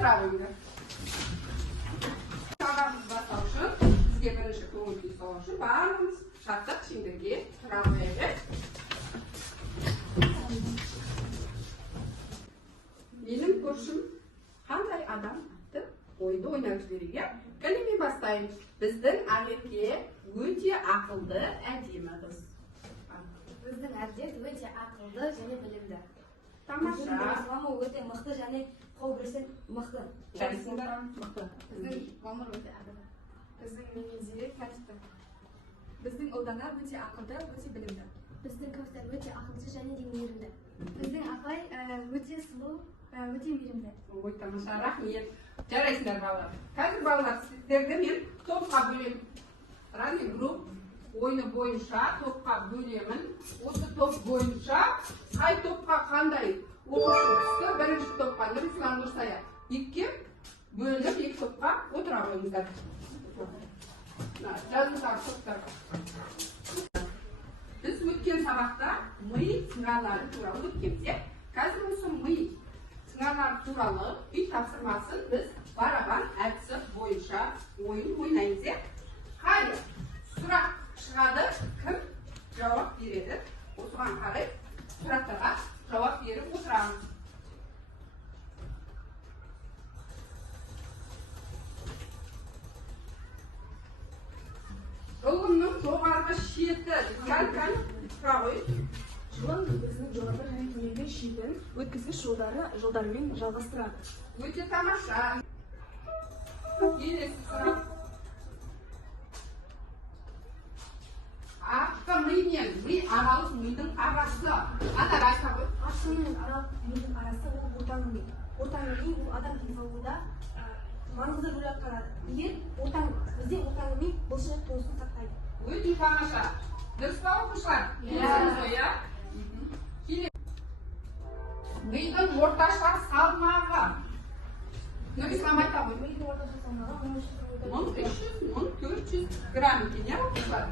Отыра қойыңдар. Сабағымыз бастау үшін, сізге бірінші көңіл күй салу үшін барлығымыз жаттық шеңберге тұра қояйық. Менің көршім қандай адам атты ойды ойнап жіберейік. Кәне мен бастайын. Біздің Ақерке өте ақылды, әдемі қыз. Біздің Әдет өте ақылды және білімді. Тамаша. Исламы өте мықты және қол берсең мықты. Мықты. Біздің Ғұмыр өте әділ. Біздің Меңезе тәртіпті. Біздің Ұлдана өте ақылды, өте білімді. Біздің Кәусар өте ақылшы және де мейірімді. Біздің Апай өте сұлу, өте мейірімді. Ой, тамаша, рахмет. Жарайсыңдар балалар. Қазір балалар сіздерді мен топқа бөлемін. Running group ойыны бойынша топқа бөлемін. Осы топ бойынша қай топқа қандай оқушы түсті, бірінші топқа Нұрислам Нұрсая екке бөлініп екі топқа отыра қойыңыздар. Жазыңыздар топтарға. Біз өткен сабақта ми сыңарлары туралы өткенбіз. Қазір осы ми сыңарлары туралы үй тапсырмасын біз барабан әдісі бойынша ойын ойнаймыз. Қай сұрақ шығады, кім жауап береді? Осыған қарай сұрақтарға жауап беріп отырамыз. Жылымның жоғарғы шеті кәл-кәл тұра қой. Жылын өзінің жоғарғы және төменгі шетін өткізгіш жолдарымен жалғастырады. Өте тамаша. Келесі сұрақ. Артқы ми мен ми аралық мидың арасы. Атар айта ғой. Артқы мен аралық мидың арасы ол ортаңғы ми. Ортаңғы ми ол адам денсаулығында маңызды рөл атқарады. Бізде ортаңғы ми бұлшық тонусын сақтайды. Өте тамаша. Дұрыс па оқушылар? Мидың орташа салмағы. Нұрислам айта ғой. Мидың орташа салмағы 1300-1400 грамм екен, иә оқушылар?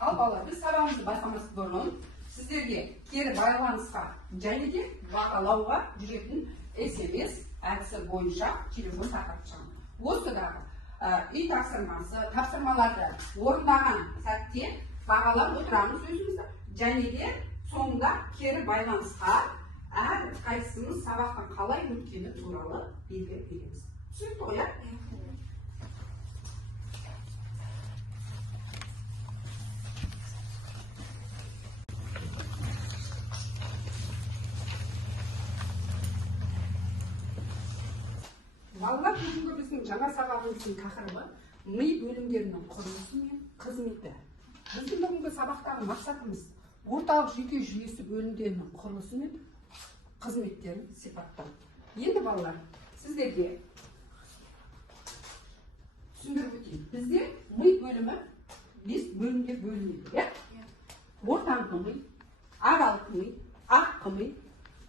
Ал балалар, біз сабағымызды бастамас бұрын сіздерге кері байланысқа және де бағалауға жүретін SMS әдісі бойынша телефон тақырып шығамын. Осыдағы үй тапсырмаларды орындаған сәтте бағалап отырамыз өзімізді және де соңында кері байланысқа әр қайсымыз сабақтың қалай өткені туралы белгі береміз. Түсінікті ғой, иә? Балалар, бүгінгі біздің жаңа сабағымыздың тақырыбы ми бөлімдерінің құрылысы мен қызметі. Біздің бүгінгі сабақтағы мақсатымыз орталық жүйке жүйесі бөлімдерінің құрылысы мен қызметтерін сипаттау. Енді балалар, сіздерге түсіндіріп өтейін. Бізде ми бөлімі 5 бөлімге бөлінеді. Ортаңғы ми, аралық ми, артқы ми,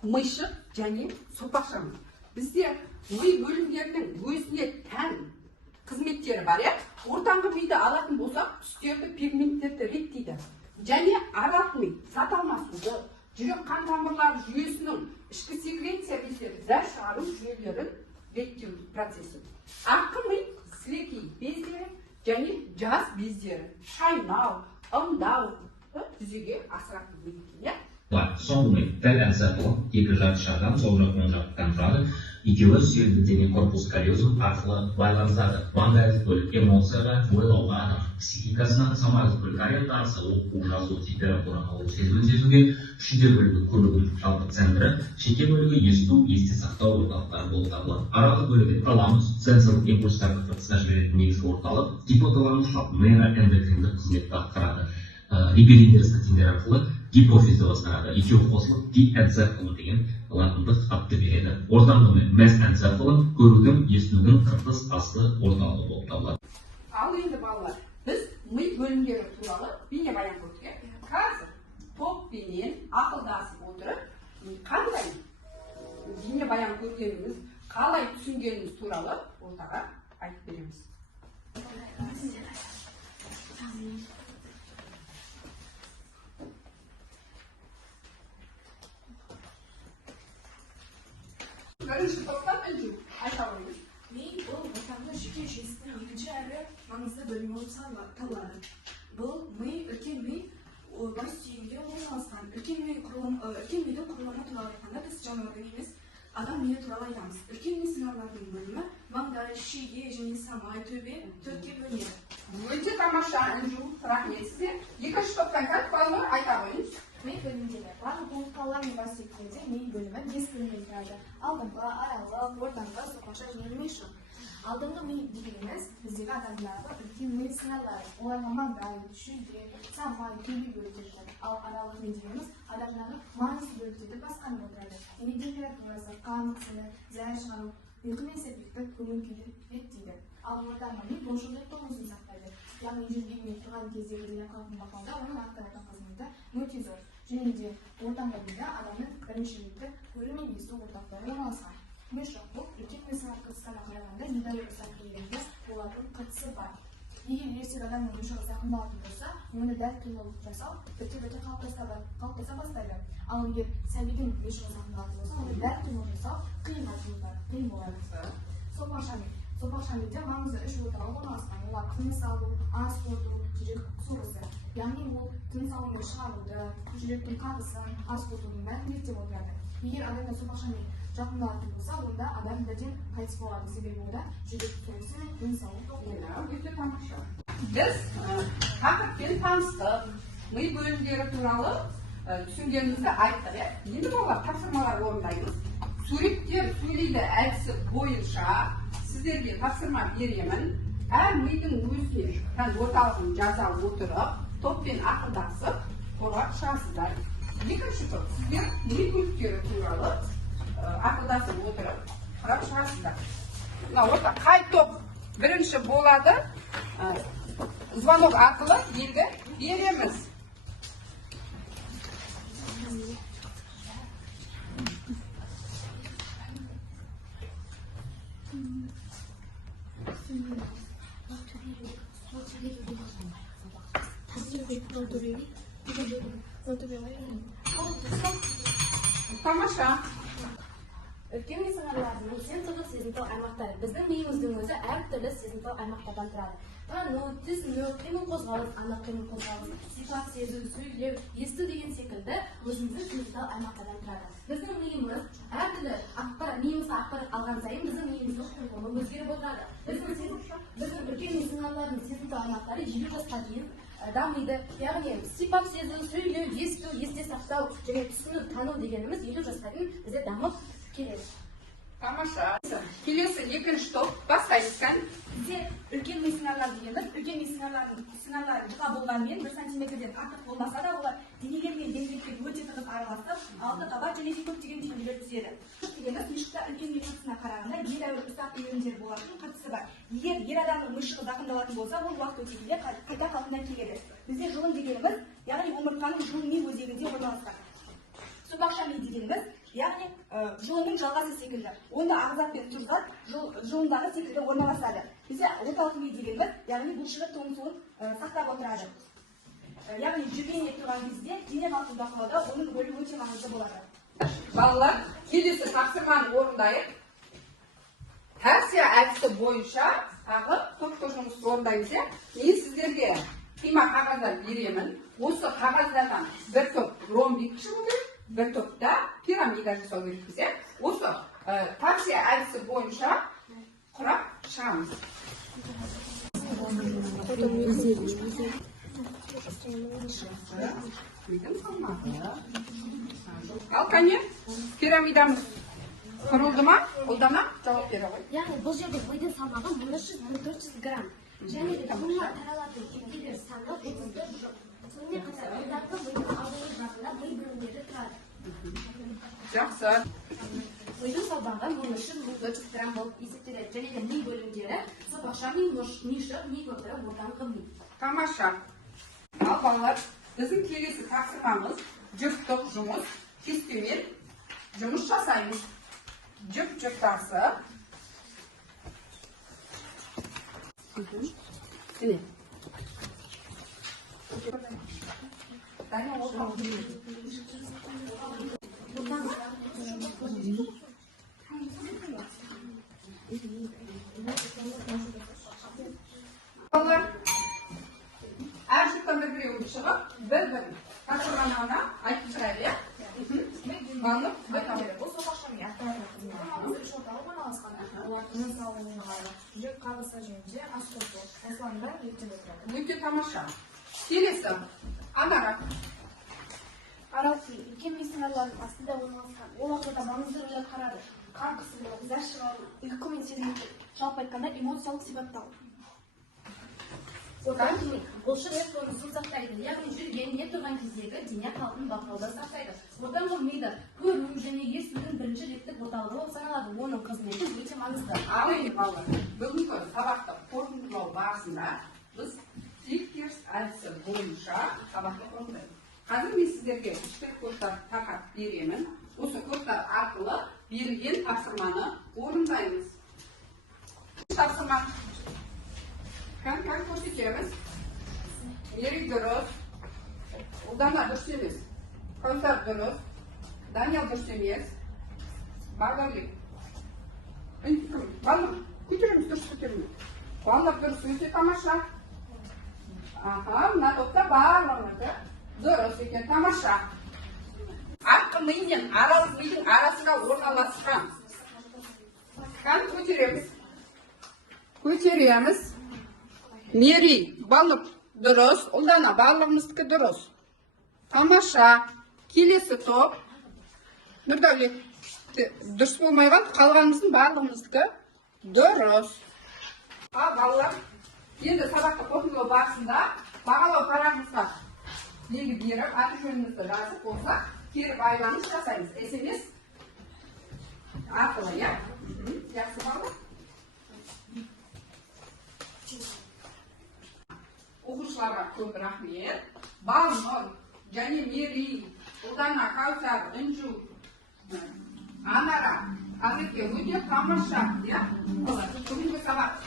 мыйшық және сопақша ми. Бізде ми бөлімдерінің өзіне тән қызметтері бар, ортаңғы миды алатын болсақ, түстерді, пигменттерді реттейді. Және аралық ми зат алмасуды, жүрек қан тамырлары жүйесінің ішкі секреция бездері, зәр шығару жүйелерін реттеу процесі. Артқы ми сілекей бездері және жас бездері, шайнау, ымдау жүзеге асыратын ми. Соңғы ми дәл энцефалон екі жарты сол жақ оң жақтан тұрады. Екеуі сүйелді дене корпус каллезум арқылы байланысады. Маңдайлық бөлік эмоцияға, ойлауға, психикасына, самайлық бөлік ориентация, оқу, жазу, температура алу, сезімін сезуге, үшінші бөлігі көрігін жалпы центрі, шеке бөлігі есту, есте сақтау орталықтары болып табылады. Аралық бөлігі таламус, сенсорлық импульстарды тыртысқа жіберетін негізгі орталық, гипоталамус нейроэндокриндік қызметті атқарады. Риберидер статиндер арқылы гипофизді басқарады. Екеуі қосылып диэнцефалон деген латындық атты береді. Ортаңғы месэнцефалон көрудің, естудің қыртыс асты орталығы болып табылады. Ал енді балалар, біз ми бөлімдері туралы бейнебаян көрдік. Қазір топпенен ақылдасып отырып, қандай бейнебаян көргеніміз, қалай түсінгеніміз туралы ортаға айтып береміз. Birinchi topdan Anju. Aytavering. Men bu vatanni jiddiy jestning ikkinchi әрі маңызды бөлімі болып табылады. Бұл ми үлкен ми бас сүйегінде орналасқан. Үлкен мидың құрылымы туралы айтқанда біз жануардан емес, адам миы туралы айтамыз. Үлкен ми сыңарларының бөлімі маңдай, шеге және самай, төбе төртке бөлінеді. Өте тамаша Anju. Рахмет сізге. Екінші топтан кім қалды? Айта қойыңыз. Ми бөлімдері барлық омыртқалар мен бас сүйектерде ми бөлімі 5 бөлімнен тұрады. Алдыңғы, аралық, ортаңғы, соқпақша және мишы. Алдыңғы ми дегеніміз біздегі адамдағы үлкен ми сыңарлары. Оларға маңдай, шүйде, самай, төбе бөліктері жатады. Ал аралық ми дегеніміз адамдағы маңызды бөліктерді басқарып отырады. Дене температурасы, қан қысымы, зәр шығару, ұйқы мен сергектік, көңіл күйді реттейді. Ал ортаңғы ми бұлшықет тоғысын сақтайды. Яғни жүргенмен тұрған кездегі дене қалпын бақылауда оның атқаратын қызметі өте зор. Және де ортаңғы мида адамның бірінші реттік көру мен есту орталықтары орналасқан. Мишы бұл үлкен ми сыңар қыртысына қарағанда едәуір ұсақ келгенде олардың қыртысы бар. Егер ересек адамның мишы зақымдалатын болса, оны дәл қимылдық жасау бірте-бірте қалыптаса бастайды. Ал егер сәбидің мишы зақымдалатын болса, оны дәл қимыл жасау қиын болады. Сопақша миде маңызды үш орталық орналасқан. Олар тыныс алу, ас қорыту, жүрек соғысы. Яғни ол тыныс алу мен шығаруды, жүректің қағысын, ас қорытудың бәрін реттеп отырады. Егер адамда сопақша ми жақындалатын болса, онда адам бірден қайтыс болады. Себебі онда жүрек соғысы мен тыныс алу тоқтайды. Өте тамаша. Біз тақырыппен таныстық, ми бөлімдері туралы түсінгенімізді айттық. Енді олар тапсырмалар орындаймыз. Суреттер сөйлейді әдісі бойынша сіздерге тапсырма беремін. Әр мидың өзіне тән орталығын жаза отырып, топпен ақылдасып, қорғап шығасыздар. Екінші топ сіздер ми бөліктері туралы ақылдасып отырып, қарап шығасыздар. Қай топ бірінші болады, звонок арқылы енді береміз. Тамаша. Үлкен ми сыңарларының ең тығыз сезімтал аймақтары. Біздің миымыздың өзі әртүрлі сезімтал аймақтардан тұрады. Тану, түсіну, қимыл қозғалыс, анық қимыл қозғалыс, сипат сезу, сөйлеу, есту деген секілді өзіміздің сезімтал аймақтардан тұрады. Біздің миымыз әртүрлі миымызға ақпарат алған сайын біздің миымыздың құрылымы өзгеріп отырады. Біздің үлкен ми сыңарларының сезімтал аймақтары 20 жасқа дейін дамиды. Яғни сипат сезу, сөйлеу, есту, есте сақтау және түсіну, тану дегеніміз 50 жасқа дейін бізде дамып келеді. Тамаша. Келесі екінші топ бастаймыз кән. Бізде үлкен ми сыңарлар дегеніміз, үлкен ми сыңарлары жұқа болғанмен 1 сантиметрден артық болмаса да олар денеге мен денелікпен өте тығыз араласып, алты қабат және де көптеген түйінділер түзеді. Дегеніміз мишықта үлкен ми қыртысына қарағанда едәуір ұсақ иірімдер болатын қыртысы бар. Егер ер адамның мишығы зақымдалатын болса, ол уақыт өте келе қайта қалпына келеді. Бізде жұлын дегеніміз, яғни омыртқаның жұлын ми өзегінде орналасқан. Сопақша ми дегеніміз, яғни жұлынның жалғасы секілді. Онда ағзат пен тұздар жұлындағы секілді орналасады. Бізде орталық ми дегеніміз, яғни бұлшық тоңысуын сақтап отырады. Яғни жүрген тұрған кезде дене қалпын бақылауда оның рөлі өте маңызды болады. Балалар, келесі тапсырманы орындайық. Тәрсия әдісі бойынша тағы топтық жұмыс орындаймыз. Мен сіздерге қима қағаздар беремін. Осы қағаздардан бір топ ромбик шығу керек, бір топта пирамида жасау керекпіз. Осы тәрсия әдісі бойынша құрап шығамыз. Ал қане, пирамидамыз құрылды ма? Ұлдама жауап бере ғой. Яғни бұл жерде мидың салмағы 1300-1400 грамм. Және де бұлар таралатын теңдеулер саны 34 жоқ. Сонымен қатар мидағы мидың алдыңғы жағында ми бөлімдері тұрады. Жақсы. Мидың салмағы 1300-1400 грамм болып есептеледі. Және де ми бөлімдері сопақша ми, мишық, ми көпірі, ортаңғы ми. Тамаша. Ал балалар, біздің келесі тапсырмамыз жүптық жұмыс, кестемен жұмыс жасаймыз. Жүп жүптасы. Міне. Балалар, әр жұптан бір-біреуін шығып, бір-бірін тапсырманы айтып шығайық, иә? Балалар, бұл сопақшаның ақтарына үш орталық орналасқан. Олардың мысалы жүрек қағысы жөнінде асқорты осыларда ертең отырады. өте тамаша. Келесі, Анара. Аралки үлкен мисиналардың астында орналасқан. Ол ағзада маңызды рөл атқарады. Қан қысымы, зәр шығару, ұйқы мен сезімділік. Жалпы айтқанда эмоциялық сипаттау. Одан кейін бұлшық ет тонысын сақтайды, яғни жүрген не тұрған кездегі дене қалпын бақылауда сақтайды. Ортаңғы миды көру және естудің бірінші реттік орталығы болып саналады. Оның қызметі өте маңызды. Ал енді балалар, бүгінгі сабақты қорытындылау барысында біз тектес әдісі бойынша сабақты қорытындаймыз. Қазір мен сіздерге үштік кодтар тақап беремін. Осы кодтар арқылы берілген тапсырманы орындаймыз. Тапсырма. Kan көрсетеміз. Ерік дұрыс. Ұлдана дұрыс емес. Каусар дұрыс. Даниял дұрыс емес. Бағдарлик. Балалар, көтереміз, дұрыс көтереміз. Балалар дұрыс, өте тамаша. Мына топта барлығыңызды дұрыс екен, тамаша. Артқы ми мен аралық мидың арасында орналасқан. Kan көтереміз. Көтереміз. Мери, балып дұрыс, Ұлдана барлығымыздікі дұрыс. Тамаша. Келесі топ. Нұрдәулет, дұрыс болмайған, қалғанымыздың барлығымыздікі дұрыс. Балалар, енді сабақты қорытындылау барысында бағалау парағымызға белгі беріп, аты жөнімізді жазып болсақ, кері байланыс жасаймыз. SMS арқылы, иә? Жақсы балалар. Оқушыларға көп рахмет. Балнұр, және Мери, Ұлдана, Каусар, Үнжу, Анара, Азеке өте тамаша, иә? Бүгінгі сабақ